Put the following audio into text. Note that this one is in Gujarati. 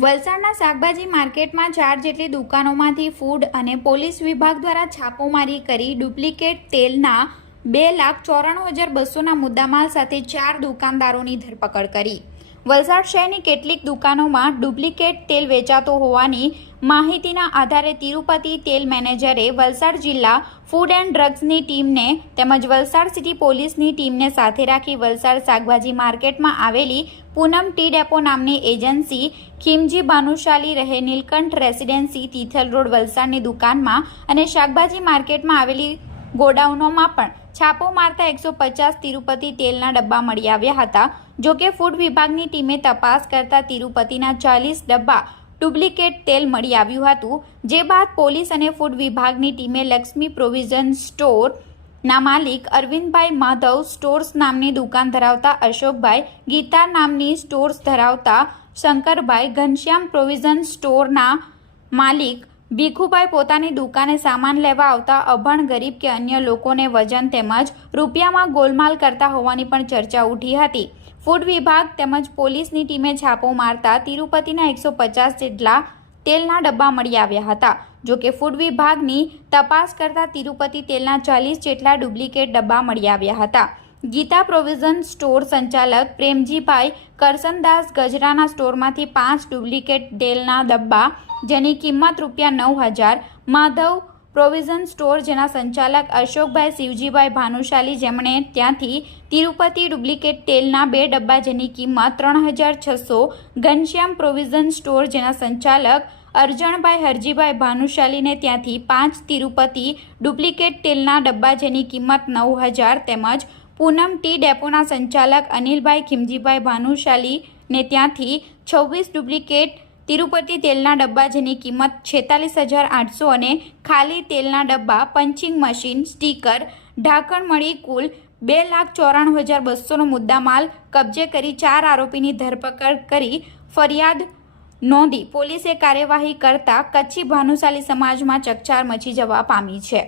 વલસાડના શાકભાજી માર્કેટમાં 4 જેટલી દુકાનોમાંથી ફૂડ અને પોલીસ વિભાગ દ્વારા છાપોમારી કરી ડુપ્લિકેટ તેલના 2,94,200ના મુદ્દામાલ સાથે 4 દુકાનદારોની ધરપકડ કરી। વલસાડ શહેરની કેટલીક દુકાનોમાં ડુપ્લિકેટ તેલ વેચાતો હોવાની માહિતીના આધારે તિરુપતિ તેલ મેનેજરે વલસાડ જિલ્લા ફૂડ એન્ડ ડ્રગ્સની ટીમને તેમજ વલસાડ સિટી પોલીસની ટીમને સાથે રાખી વલસાડ શાકભાજી માર્કેટમાં આવેલી પૂનમ ટી ડેપો નામની એજન્સી ખીમજી ભાનુશાલી રહે નીલકંઠ રેસિડેન્સી તિથલ રોડ વલસાડની દુકાનમાં અને શાકભાજી માર્કેટમાં આવેલી ગોડાઉનોમાં પણ છાપો મારતા 150 તિરુપતિ તેલના ડબ્બા મળી આવ્યા હતા। જો કે ફૂડ વિભાગની ટીમે તપાસ કરતા તિરુપતિના 40 ડબ્બા ડુપ્લિકેટ તેલ મળી આવ્યું હતું। જે બાદ પોલીસ અને ફૂડ વિભાગની ટીમે લક્ષ્મી પ્રોવિઝન સ્ટોર ના માલિક અરવિંદભાઈ માધવ સ્ટોર્સ નામની દુકાન ધરાવતા અશોકભાઈ, ગીતા નામની સ્ટોર્સ ધરાવતા શંકરભાઈ, ઘનશ્યામ પ્રોવિઝન સ્ટોરના માલિક ભીખુભાઈ પોતાની દુકાને સામાન લેવા આવતા અભણ ગરીબ કે અન્ય લોકોને વજન તેમજ રૂપિયામાં ગોલમાલ કરતા હોવાની પણ ચર્ચા ઉઠી હતી। ફૂડ વિભાગ તેમજ પોલીસની ટીમે છાપો મારતા તિરુપતિના 150 જેટલા તેલના ડબ્બા મળી આવ્યા હતા। જો કે ફૂડ વિભાગની તપાસ કરતા તિરુપતિ તેલના 40 જેટલા ડુપ્લિકેટ ડબ્બા મળી આવ્યા હતા। ગીતા પ્રોવિઝન સ્ટોર સંચાલક પ્રેમજીભાઈ કરસનદાસ ગજરાના સ્ટોરમાંથી 5 ડુપ્લિકેટ તેલના ડબ્બા જેની કિંમત ₹9,000, માધવ પ્રોવિઝન સ્ટોર જેના સંચાલક અશોકભાઈ શિવજીભાઈ ભાનુશાલી જેમણે ત્યાંથી તિરુપતિ ડુપ્લિકેટ તેલના 2 ડબ્બા જેની કિંમત ₹3,600, ઘનશ્યામ પ્રોવિઝન સ્ટોર જેના સંચાલક અરજણભાઈ હરજીભાઈ ભાનુશાલીને ત્યાંથી 5 તિરુપતિ ડુપ્લિકેટ તેલના ડબ્બા જેની કિંમત ₹9,000 તેમજ પૂનમ ટી ડેપોના સંચાલક અનિલભાઈ ખીમજીભાઈ ભાનુશાલીને ત્યાંથી 26 ડુપ્લિકેટ તિરુપતિ તેલના ડબ્બા જેની કિંમત ₹46,800 અને ખાલી તેલના ડબ્બા, પંચિંગ મશીન, સ્ટીકર, ઢાંકણ મળી કુલ ₹2,94,200નો મુદ્દામાલ કબજે કરી 4 આરોપીની ધરપકડ કરી ફરિયાદ નોંધી પોલીસે કાર્યવાહી કરતા કચ્છી ભાનુશાલી સમાજમાં ચકચાર મચી જવા પામી છે।